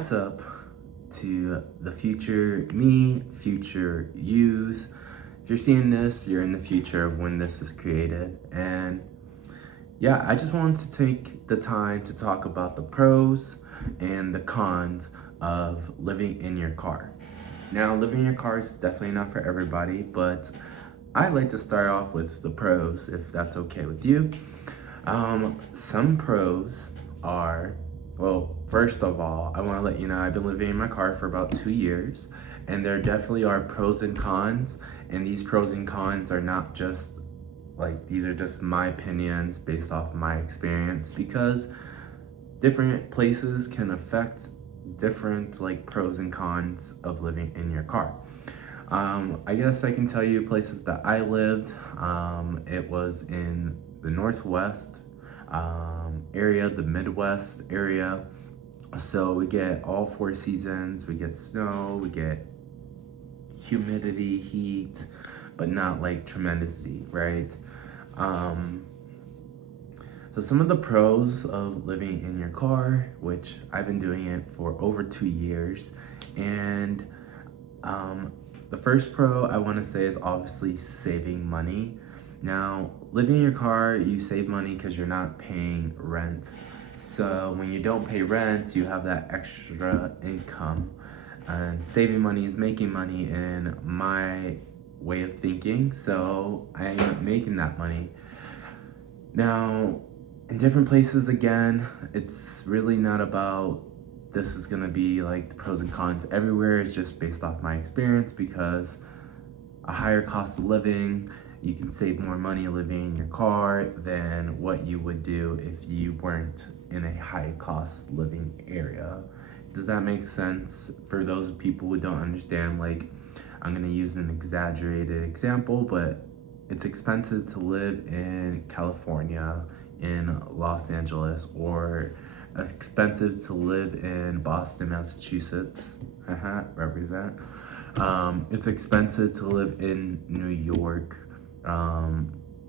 what's up to the future me, future yous. If you're seeing this, you're in the future of when this is created. And yeah, I just wanted to take the time to talk about the pros and the cons of living in your car. Now, living in your car is definitely not for everybody, but I'd like to start off with the pros if that's okay with you. Some pros are, well, first of all, I want to let you know I've been living in my car for about 2 years, and there definitely are pros and cons. And these pros and cons are not just like, these are just my opinions based off my experience, because different places can affect different like pros and cons of living in your car. I guess I can tell you places that I lived. It was in the Northwest area, the Midwest area. So we get all 4 seasons. We get snow, we get humidity, heat, but not like tremendous heat, right? So some of the pros of living in your car, which I've been doing it for over 2 years, and the first pro I want to say is obviously saving money. Now, living in your car, you save money because you're not paying rent. So when you don't pay rent, you have that extra income. And saving money is making money in my way of thinking. So I end up making that money. Now, in different places, again, it's really not about this is gonna be like the pros and cons everywhere. It's just based off my experience, because a higher cost of living, you can save more money living in your car than what you would do if you weren't in a high cost living area. Does that make sense? For those people who don't understand, like, I'm gonna use an exaggerated example, but it's expensive to live in California, in Los Angeles, or expensive to live in Boston, Massachusetts. Represent. It's expensive to live in New York.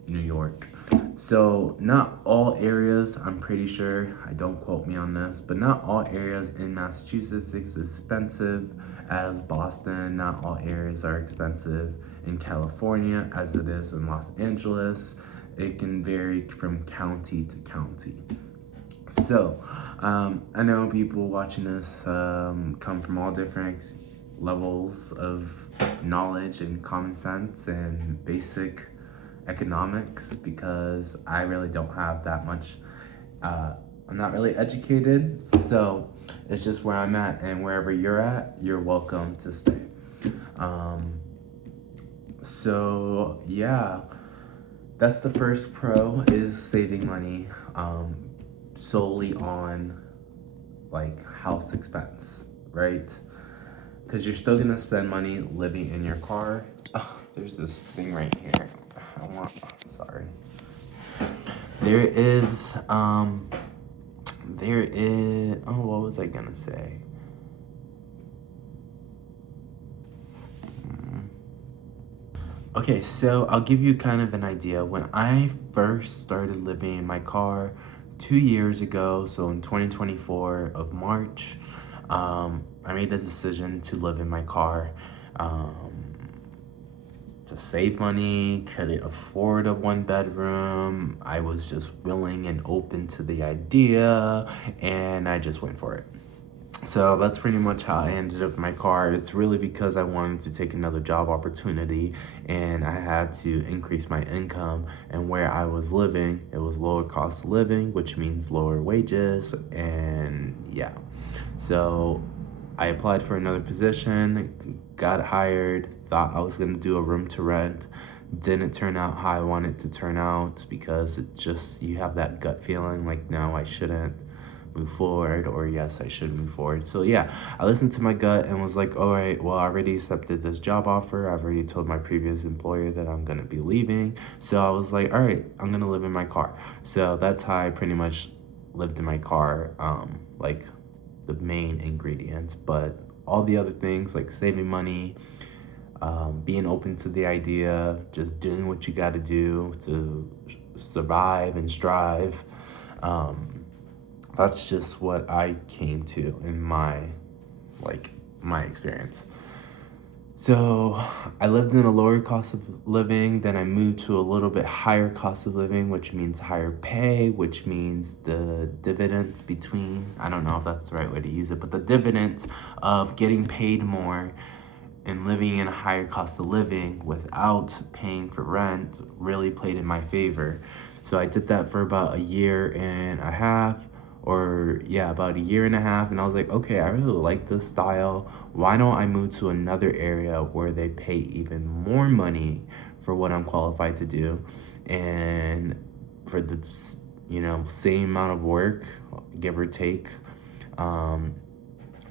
New York. So not all areas, I'm pretty sure, I don't quote me on this, but not all areas in Massachusetts is expensive as Boston. Not all areas are expensive in California as it is in Los Angeles. It can vary from county to county. So, I know people watching this come from all different levels of knowledge and common sense and basic economics, because I really don't have that much. I'm not really educated, so it's just where I'm at, and wherever you're at, you're welcome to stay. So yeah, that's the first pro, is saving money solely on like house expense, right? Because you're still gonna spend money living in your car. Oh, there's this thing right here. Sorry. There is, what was I gonna say? Okay, so I'll give you kind of an idea. When I first started living in my car 2 years ago, so in 2024 of March, I made the decision to live in my car. To save money, couldn't afford a 1 bedroom. I was just willing and open to the idea, and I just went for it. So that's pretty much how I ended up in my car. It's really because I wanted to take another job opportunity, and I had to increase my income. And where I was living, it was lower cost of living, which means lower wages. And yeah, so I applied for another position, got hired, thought I was gonna do a room to rent. Didn't turn out how I wanted to turn out, because it just, you have that gut feeling like, no, I shouldn't move forward, or yes, I should move forward. So yeah, I listened to my gut and was like, all right, well, I already accepted this job offer. I've already told my previous employer that I'm gonna be leaving. So I was like, all right, I'm gonna live in my car. So that's how I pretty much lived in my car, like the main ingredients. But all the other things like saving money, being open to the idea, just doing what you gotta do to survive and strive, That's just what I came to in my experience. So I lived in a lower cost of living, then I moved to a little bit higher cost of living, which means higher pay, which means the dividends between, I don't know if that's the right way to use it, but the dividends of getting paid more and living in a higher cost of living without paying for rent really played in my favor. So I did that for about a year and a half, or yeah, about a year and a half. And I was like, okay, I really like this style. Why don't I move to another area where they pay even more money for what I'm qualified to do? And for the, same amount of work, give or take, um,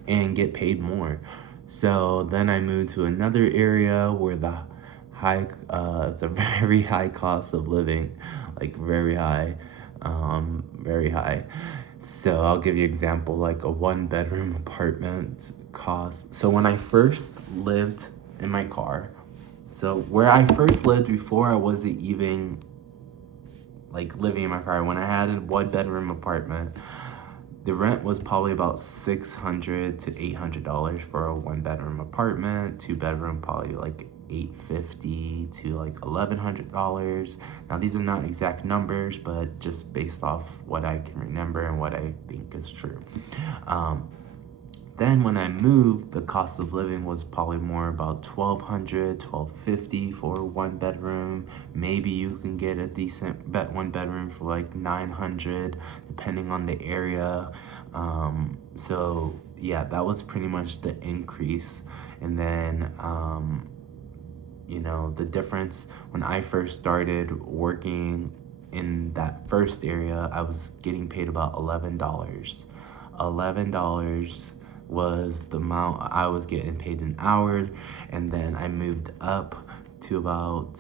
and get paid more. So then I moved to another area where it's a very high cost of living, like very high. So I'll give you an example, like a 1 bedroom apartment cost. So when I first lived in my car, so where I first lived before I wasn't even like living in my car, when I had a 1 bedroom apartment, the rent was probably about $600 to $800 for a 1 bedroom apartment. 2 bedroom probably like $850 to like $1,100. Now these are not exact numbers, but just based off what I can remember and what I think is true. Then when I moved, the cost of living was probably more about $1,200, $1,250 for a 1 bedroom. Maybe you can get a decent 1 bedroom for like $900, depending on the area. So yeah, that was pretty much the increase. And then, the difference when I first started working in that first area, I was getting paid about $11. $11 was the amount I was getting paid an hour, and then I moved up to about,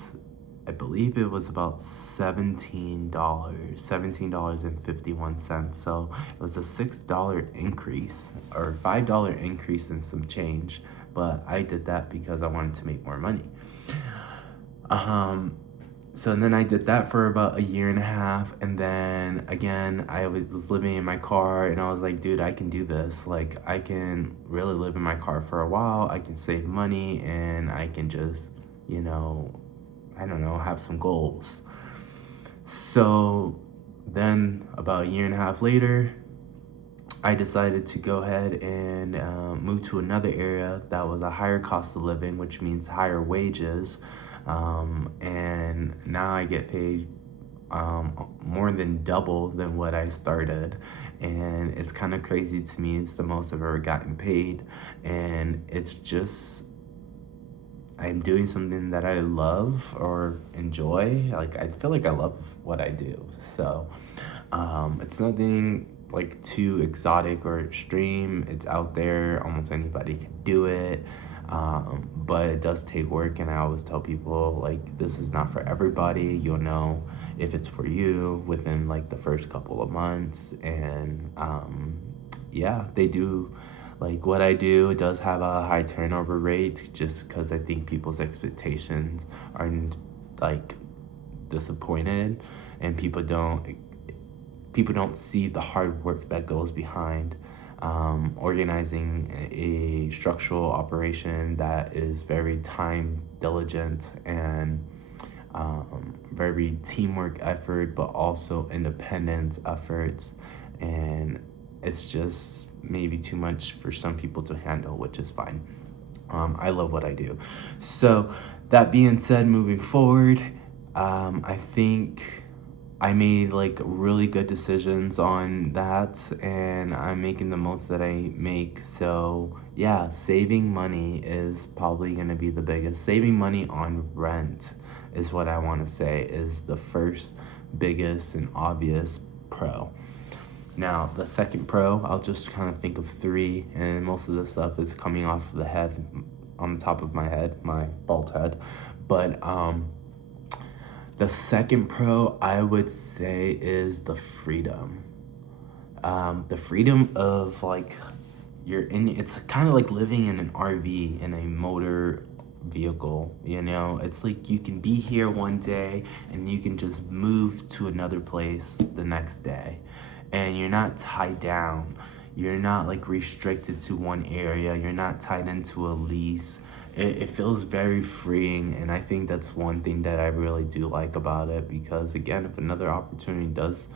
I believe it was about $17.51. So it was a $6 increase or $5 increase in some change, but I did that because I wanted to make more money. So then I did that for about a year and a half, and then again I was living in my car, and I was like, dude, I can do this. Like, I can really live in my car for a while. I can save money, and I can just, I don't know, have some goals. So then about a year and a half later, I decided to go ahead and move to another area that was a higher cost of living, which means higher wages. And now I get paid more than double than what I started. And it's kind of crazy to me. It's the most I've ever gotten paid. And it's just, I'm doing something that I love or enjoy. Like, I feel like I love what I do. So it's nothing like too exotic or extreme. It's out there. Almost anybody can do it. But it does take work, and I always tell people, like, this is not for everybody. You'll know if it's for you within like the first couple of months. And yeah, they do, like, what I do, it does have a high turnover rate, just because I think people's expectations are like disappointed, and people don't see the hard work that goes behind organizing a structural operation that is very time diligent and very teamwork effort, but also independence efforts. And it's just maybe too much for some people to handle, which is fine. I love what I do. So that being said, moving forward, I think I made like really good decisions on that, and I'm making the most that I make. So yeah, saving money is probably gonna be the biggest. Saving money on rent is what I want to say is the first biggest and obvious pro. Now, the second pro, I'll just kind of think of three, and most of the stuff is coming off the head, on the top of my head, my bald head. But the second pro I would say is the freedom. The freedom of like, it's kind of like living in an RV, in a motor vehicle. It's like you can be here one day and you can just move to another place the next day. and you're not tied down. You're not like restricted to one area. You're not tied into a lease. It feels very freeing, and I think that's one thing that I really do like about it, because again, if another opportunity does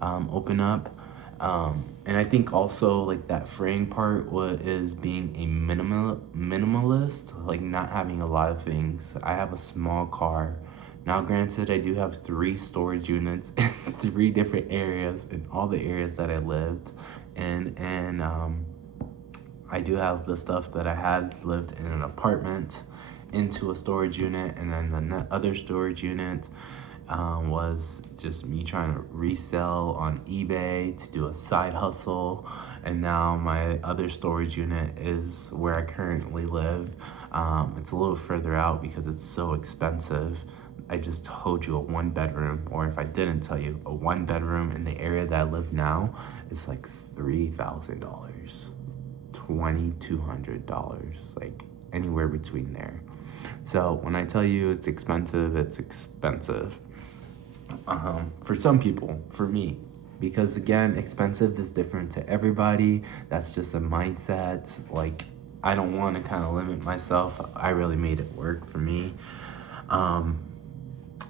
open up, and I think also like that freeing part is being a minimalist, like not having a lot of things. I have a small car. Now, granted, I do have 3 storage units in 3 different areas in all the areas that I lived in, and I do have the stuff that I had lived in an apartment into a storage unit, and then the other storage unit was just me trying to resell on eBay to do a side hustle. And now my other storage unit is where I currently live. It's a little further out because it's so expensive. I just told you a 1 bedroom, or if I didn't tell you, a 1 bedroom in the area that I live now, it's like $3,000, $2,200, like anywhere between there. So when I tell you it's expensive, it's expensive. For some people, for me, because again, expensive is different to everybody. That's just a mindset. Like, I don't want to kind of limit myself. I really made it work for me.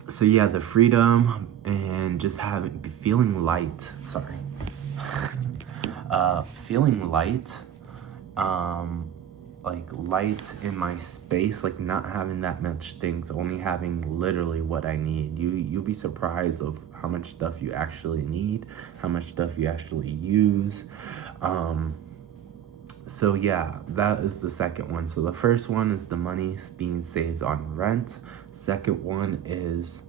So yeah, the freedom and just feeling light. Sorry. Feeling light. Like light in my space, like not having that much things, only having literally what I need. You'll be surprised of how much stuff you actually need, how much stuff you actually use. So yeah, that is the second one. So the first one is the money being saved on rent. Second one is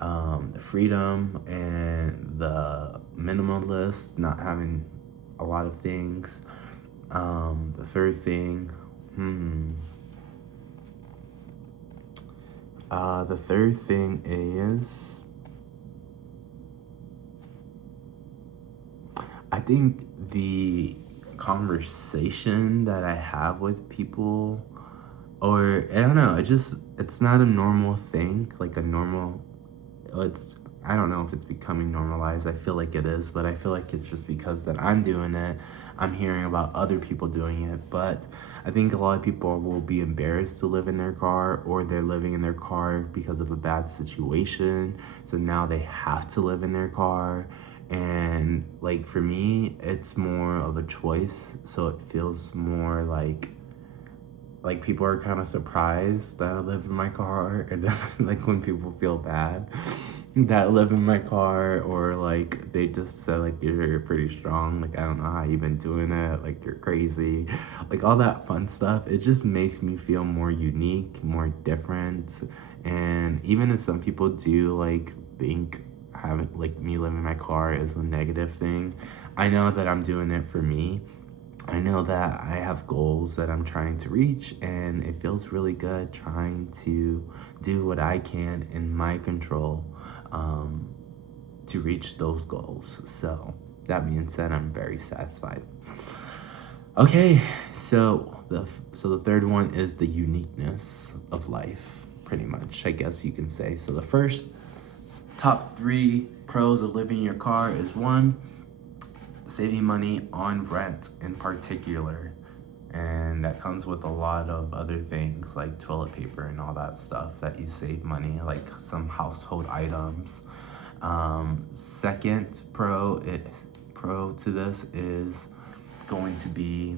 the freedom and the minimalist, not having a lot of things. The third thing, the third thing is, I think the conversation that I have with people, or I don't know, it's not a normal thing, like a normal, I don't know if it's becoming normalized. I feel like it is, but I feel like it's just because that I'm doing it. I'm hearing about other people doing it, but I think a lot of people will be embarrassed to live in their car, or they're living in their car because of a bad situation. So now they have to live in their car. And like for me, it's more of a choice. So it feels more like people are kind of surprised that I live in my car, and then like when people feel bad that I live in my car, or like they just say like you're pretty strong, like I don't know how you've been doing it, like you're crazy, like all that fun stuff. It just makes me feel more unique, more different. And even if some people do like think having like me living in my car is a negative thing, I know that I'm doing it for me. I know that I have goals that I'm trying to reach, and it feels really good trying to do what I can in my control to reach those goals. So that being said, I'm very satisfied. Okay, so the third one is the uniqueness of life, pretty much, I guess you can say. So the first top 3 pros of living in your car is 1, saving money on rent in particular, and that comes with a lot of other things like toilet paper and all that stuff that you save money, like some household items. Second pro to this is going to be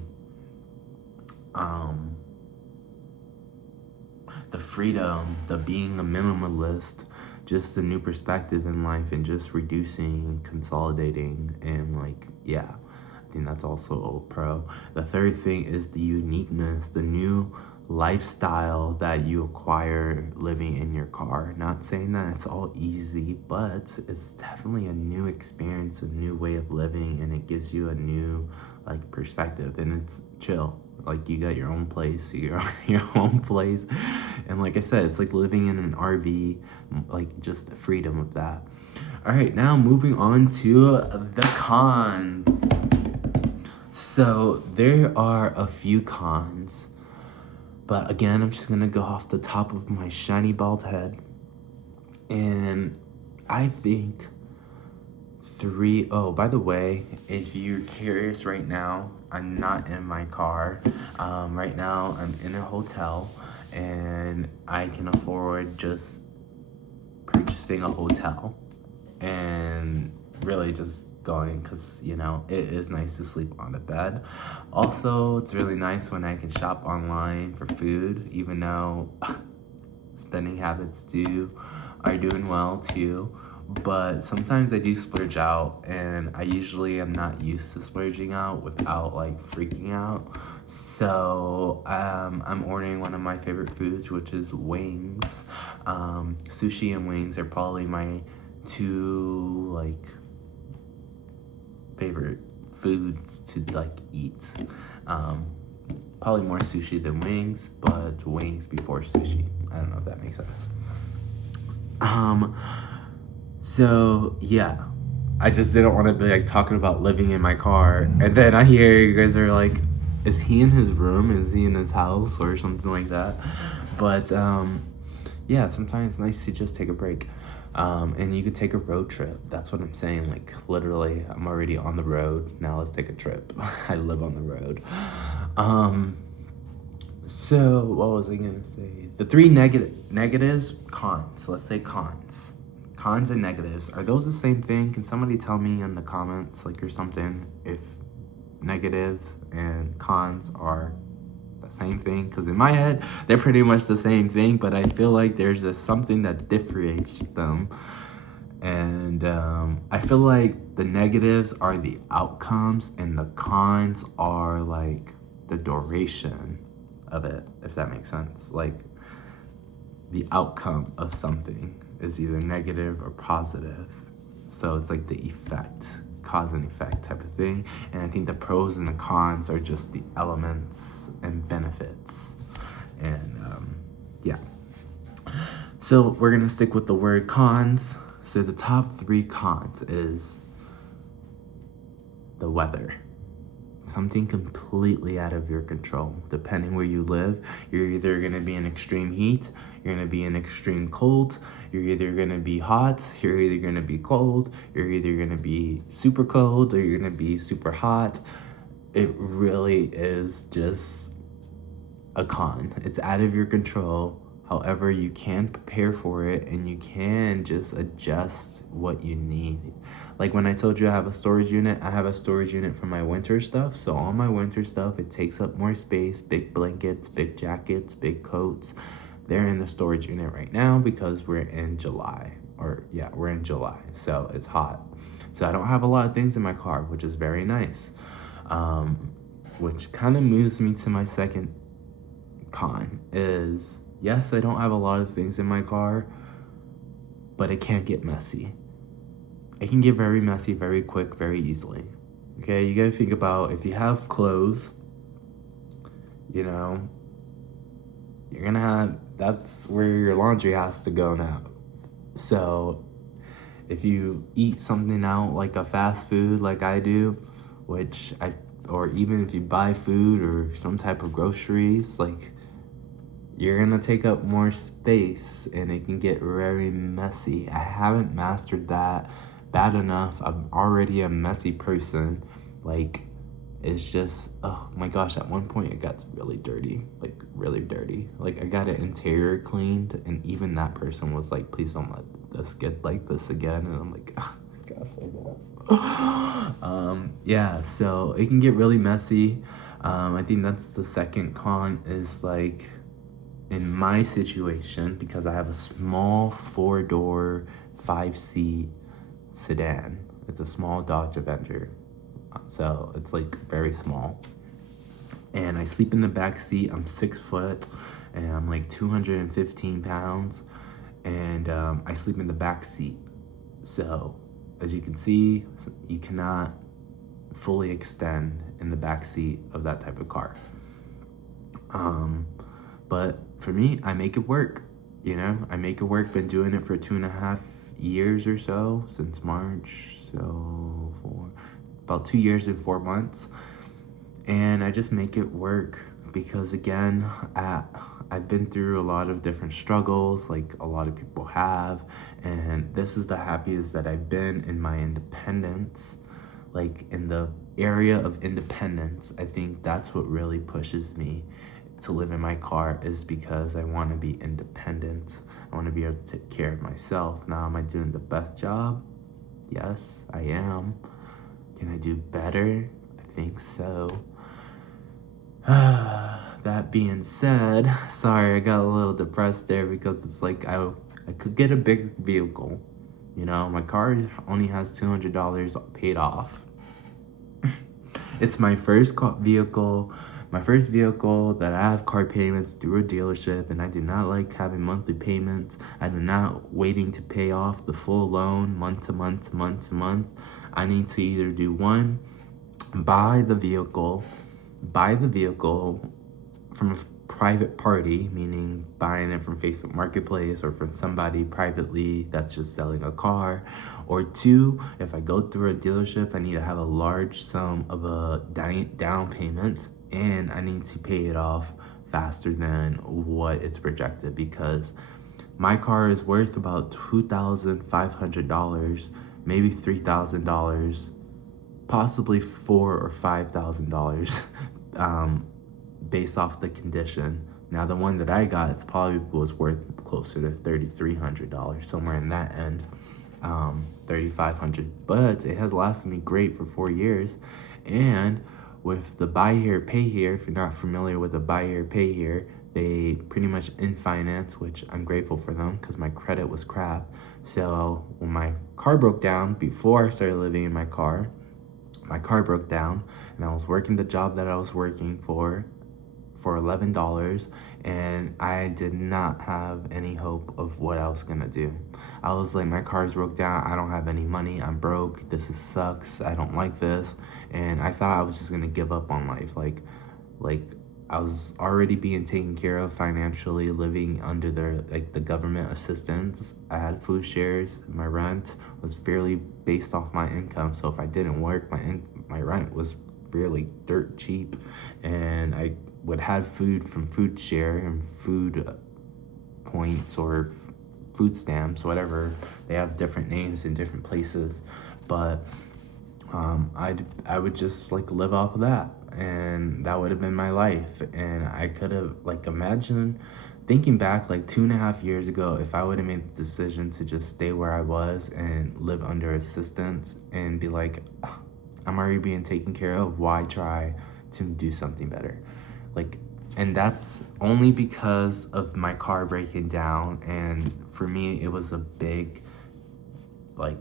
the freedom, the being a minimalist, just a new perspective in life, and just reducing and consolidating, and like, yeah, I think that's also a pro. The third thing is the uniqueness, the new lifestyle that you acquire living in your car. Not saying that it's all easy, but it's definitely a new experience, a new way of living, and it gives you a new like perspective, and it's chill. Like you got your own place, your own place, and like I said, it's like living in an RV, like just the freedom of that. All right, now moving on to the cons. So there are a few cons, but again, I'm just gonna go off the top of my shiny bald head, and I think three, oh, by the way, if you're curious right now, I'm not in my car. Right now, I'm in a hotel and I can afford just purchasing a hotel and really just going because it is nice to sleep on a bed. Also, it's really nice when I can shop online for food, even though spending habits are doing well too. But sometimes I do splurge out, and I usually am not used to splurging out without like freaking out. So I'm ordering one of my favorite foods, which is wings. Sushi and wings are probably my two like favorite foods to like eat. Probably more sushi than wings, but wings before sushi. I don't know if that makes sense. So yeah, I just didn't want to be like talking about living in my car, and then I hear you guys are like, is he in his room? Is he in his house or something like that? But yeah, sometimes it's nice to just take a break. And you could take a road trip. That's what I'm saying. Like literally, I'm already on the road. Now let's take a trip. I live on the road. So what was I gonna say? The three negatives, cons. Let's say cons. Cons and negatives. Are those the same thing? Can somebody tell me in the comments, like or something, if negatives and cons are the same thing? Because in my head, they're pretty much the same thing, but I feel like there's just something that differentiates them. And I feel like the negatives are the outcomes and the cons are like the duration of it, if that makes sense. Like the outcome of something is either negative or positive. So it's like the effect, cause and effect type of thing. And I think the pros and the cons are just the elements and benefits. And yeah. So we're gonna stick with the word cons. So the top three cons is the weather. Something completely out of your control. Depending where you live, you're either gonna be in extreme heat, you're gonna be in extreme cold, you're either gonna be hot, you're either gonna be cold, you're either gonna be super cold, or you're gonna be super hot. It really is just a con. It's out of your control. However, you can prepare for it and you can just adjust what you need. Like when I told you I have a storage unit, I have a storage unit for my winter stuff. So all my winter stuff, it takes up more space, big blankets, big jackets, big coats. They're in the storage unit right now because we're in July. We're in July, so it's hot. So I don't have a lot of things in my car, which is very nice. Which kind of moves me to my second con is, yes, I don't have a lot of things in my car, but it can get messy. It can get very messy very quick, very easily. Okay, you gotta think about if you have clothes, you're gonna have, that's where your laundry has to go now. So if you eat something out like a fast food like I do, or even if you buy food or some type of groceries, like you're gonna take up more space and it can get very messy. I haven't mastered that bad enough. I'm already a messy person. Like, it's just, oh my gosh, at one point it got really dirty, like really dirty. Like I got an interior cleaned and even that person was like, please don't let us get like this again. And I'm like, oh my gosh, I won't. Yeah, so it can get really messy. I think that's the second con is like, in my situation, because I have a small 4-door, 5-seat sedan. It's a small Dodge Avenger. So it's like very small. And I sleep in the back seat. I'm 6 foot and I'm like 215 pounds. And I sleep in the back seat. So as you can see, you cannot fully extend in the back seat of that type of car. But for me, I make it work. I make it work. Been doing it for 2.5 years or so, since March. So for about 2 years and 4 months. And I just make it work because again, I've been through a lot of different struggles, like a lot of people have, and this is the happiest that I've been in my independence, like in the area of independence. I think that's what really pushes me to live in my car, is because I want to be independent. I want to be able to take care of myself. Now, am I doing the best job? Yes, I am. Can I do better? I think so. That being said, sorry, I got a little depressed there because it's like I could get a bigger vehicle. You know, my car only has $200 paid off. It's my first vehicle, that I have car payments through a dealership, and I do not like having monthly payments. I do not waiting to pay off the full loan month to month to month to month. I need to either do one, buy the vehicle from a private party, meaning buying it from Facebook Marketplace or from somebody privately that's just selling a car. Or two, if I go through a dealership, I need to have a large sum of a down payment, and I need to pay it off faster than what it's projected, because my car is worth about $2,500, maybe $3,000, possibly $4,000 or $5,000, based off the condition. Now, the one that I got, it's probably was worth closer to $3,300, somewhere in that end, $3,500. But it has lasted me great for 4 years, and with the buy here, pay here, if you're not familiar with the buy here, pay here, they pretty much in finance, which I'm grateful for them because my credit was crap. So when my car broke down, before I started living in my car broke down, and I was working the job that I was working for $11, and I did not have any hope of what I was gonna do. I was like, my car's broke down, I don't have any money, I'm broke, sucks, I don't like this. And I thought I was just gonna give up on life. Like I was already being taken care of financially, living under the government assistance. I had food shares. My rent was fairly based off my income. So if I didn't work, my rent was really dirt cheap, and I would have food from food share and food points or food stamps, whatever. They have different names in different places, but I would just like live off of that, and that would have been my life. And I could have, like, imagine thinking back like 2.5 years ago, if I would have made the decision to just stay where I was and live under assistance and be like, I'm already being taken care of, why try to do something better? Like, and that's only because of my car breaking down. And for me, it was a big, like,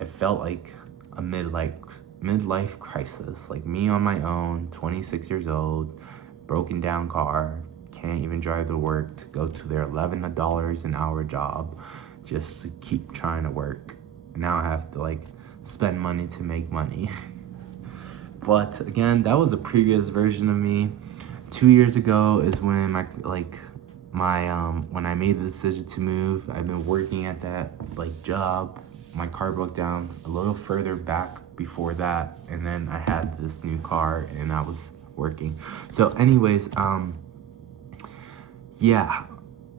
it felt like a midlife crisis. Like, me on my own, 26 years old, broken down car, can't even drive to work, to go to their $11 an hour job just to keep trying to work. Now I have to like spend money to make money. But again, that was a previous version of me. 2 years ago is when when I made the decision to move. I've been working at that job. My car broke down a little further back before that, and then I had this new car and I was working. So anyways, yeah,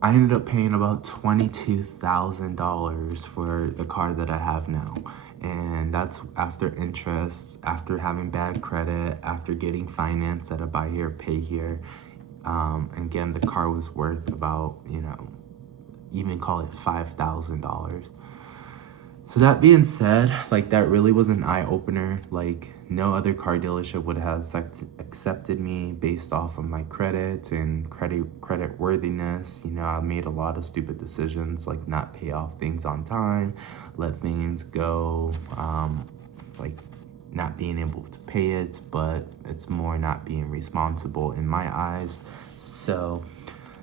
I ended up paying about $22,000 for the car that I have now. And that's after interest, after having bad credit, after getting financed at a buy here, pay here. And again, the car was worth about, even call it $5,000. So that being said, that really was an eye-opener. No other car dealership would have accepted me based off of my credit and credit worthiness. I made a lot of stupid decisions, like not pay off things on time, let things go, not being able to pay it, but it's more not being responsible in my eyes. So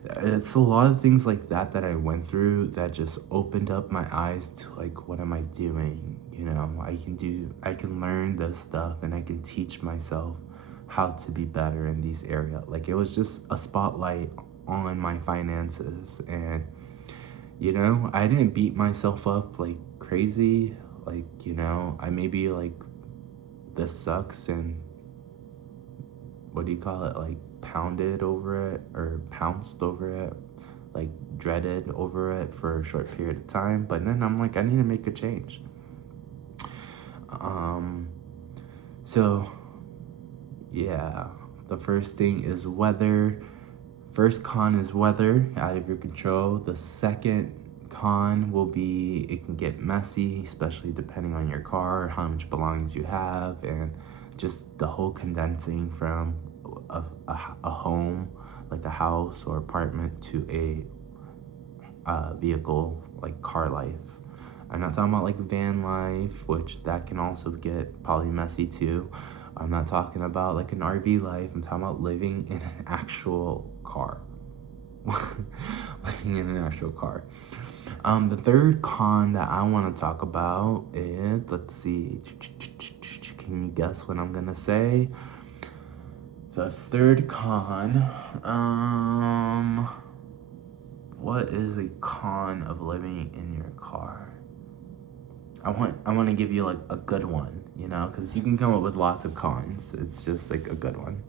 it's a lot of things like that I went through that just opened up my eyes to what am I doing? I can learn this stuff and I can teach myself how to be better in these areas. It was just a spotlight on my finances, and I didn't beat myself up like crazy. I maybe this sucks and what do you call it, like pounded over it or pounced over it, like dreaded over it for a short period of time. But then I'm like, I need to make a change. So yeah, the first thing is weather. First con is weather, out of your control. The second con will be it can get messy, especially depending on your car, how much belongings you have, and just the whole condensing from a home, like a house or apartment, to a vehicle, like car life. I'm not talking about like van life, which that can also get probably messy too. I'm not talking about like an RV life. I'm talking about living in an actual car. Living in an actual car. The third con that I want to talk about is, let's see, can you guess what I'm gonna say? The third con, what is a con of living in your car? I want to give you like a good one, you know, because you can come up with lots of cons. It's just like a good one.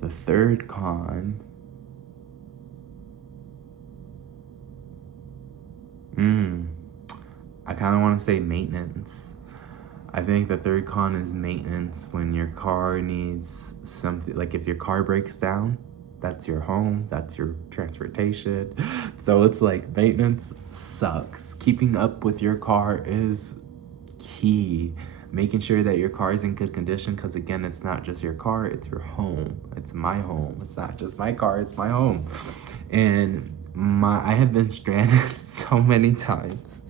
The third con, I kind of want to say maintenance. I think the third con is maintenance. When your car needs something, like if your car breaks down, that's your home, that's your transportation. So it's like maintenance sucks. Keeping up with your car is key. Making sure that your car is in good condition, because again, it's not just your car, it's your home. It's my home. It's not just my car, it's my home. And I have been stranded so many times.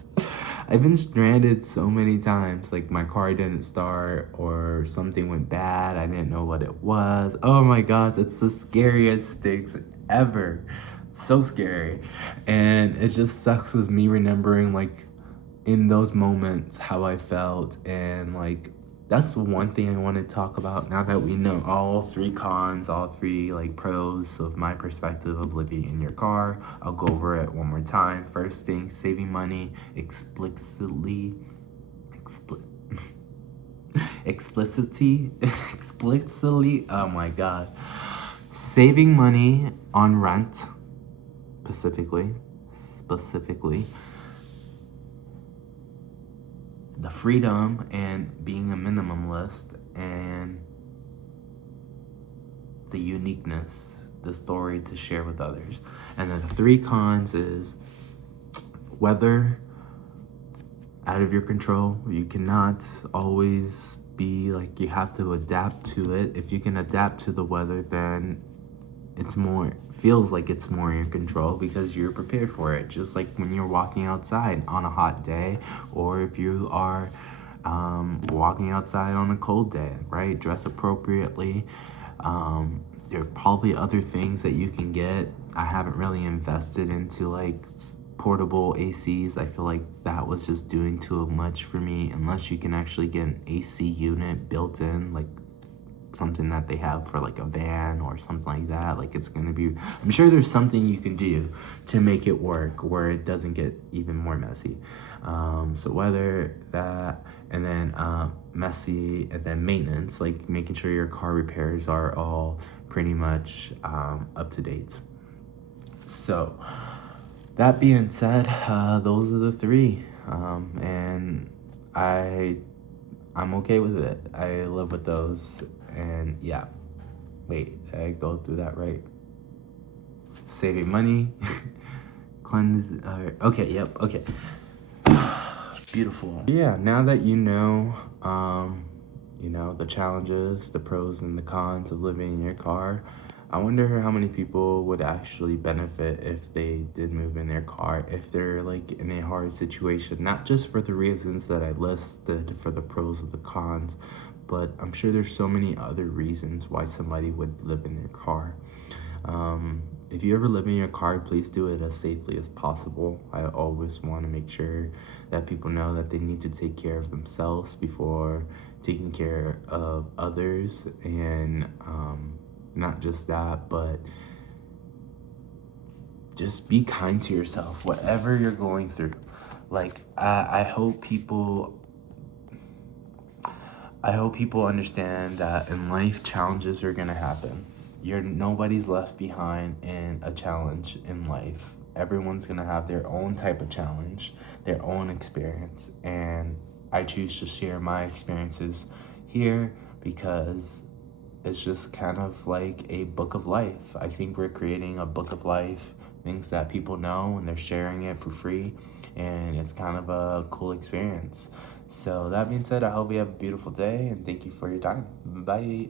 I've been stranded so many times, like my car didn't start or something went bad. I didn't know what it was. Oh my gosh, it's the scariest things ever. So scary. And it just sucks with me remembering like in those moments how I felt, and like that's one thing I want to talk about now that we know all three cons, all three like pros of my perspective of living in your car. I'll go over it one more time. First thing, saving money explicitly, explicitly, oh my god. Saving money on rent, specifically, the freedom and being a minimalist, and the uniqueness, the story to share with others. And then the three cons is weather, out of your control. You cannot always be like, you have to adapt to it. If you can adapt to the weather, then feels like it's more in your control because you're prepared for it. Just like when you're walking outside on a hot day, or if you are walking outside on a cold day, right? Dress appropriately. There are probably other things that you can get. I haven't really invested into like portable ACs. I feel like that was just doing too much for me, unless you can actually get an AC unit built in, like something that they have for like a van or something like that. Like it's gonna be, I'm sure there's something you can do to make it work where it doesn't get even more messy. So whether that, and then messy, and then maintenance, like making sure your car repairs are all pretty much up to date. So that being said, those are the three, and I'm okay with it. I live with those. And yeah, wait, did I go through that right? Saving money, cleanse. Okay, yep, okay. Beautiful. Yeah, now that you know the challenges, the pros and the cons of living in your car, I wonder how many people would actually benefit if they did move in their car, if they're like in a hard situation, not just for the reasons that I listed for the pros or the cons, but I'm sure there's so many other reasons why somebody would live in their car. If you ever live in your car, please do it as safely as possible. I always want to make sure that people know that they need to take care of themselves before taking care of others. And not just that, but just be kind to yourself, whatever you're going through. Like, I hope people I hope people understand that in life, challenges are gonna happen. Nobody's left behind in a challenge in life. Everyone's gonna have their own type of challenge, their own experience, and I choose to share my experiences here because it's just kind of like a book of life. I think we're creating a book of life, things that people know and they're sharing it for free, and it's kind of a cool experience. So that being said, I hope you have a beautiful day and thank you for your time. Bye.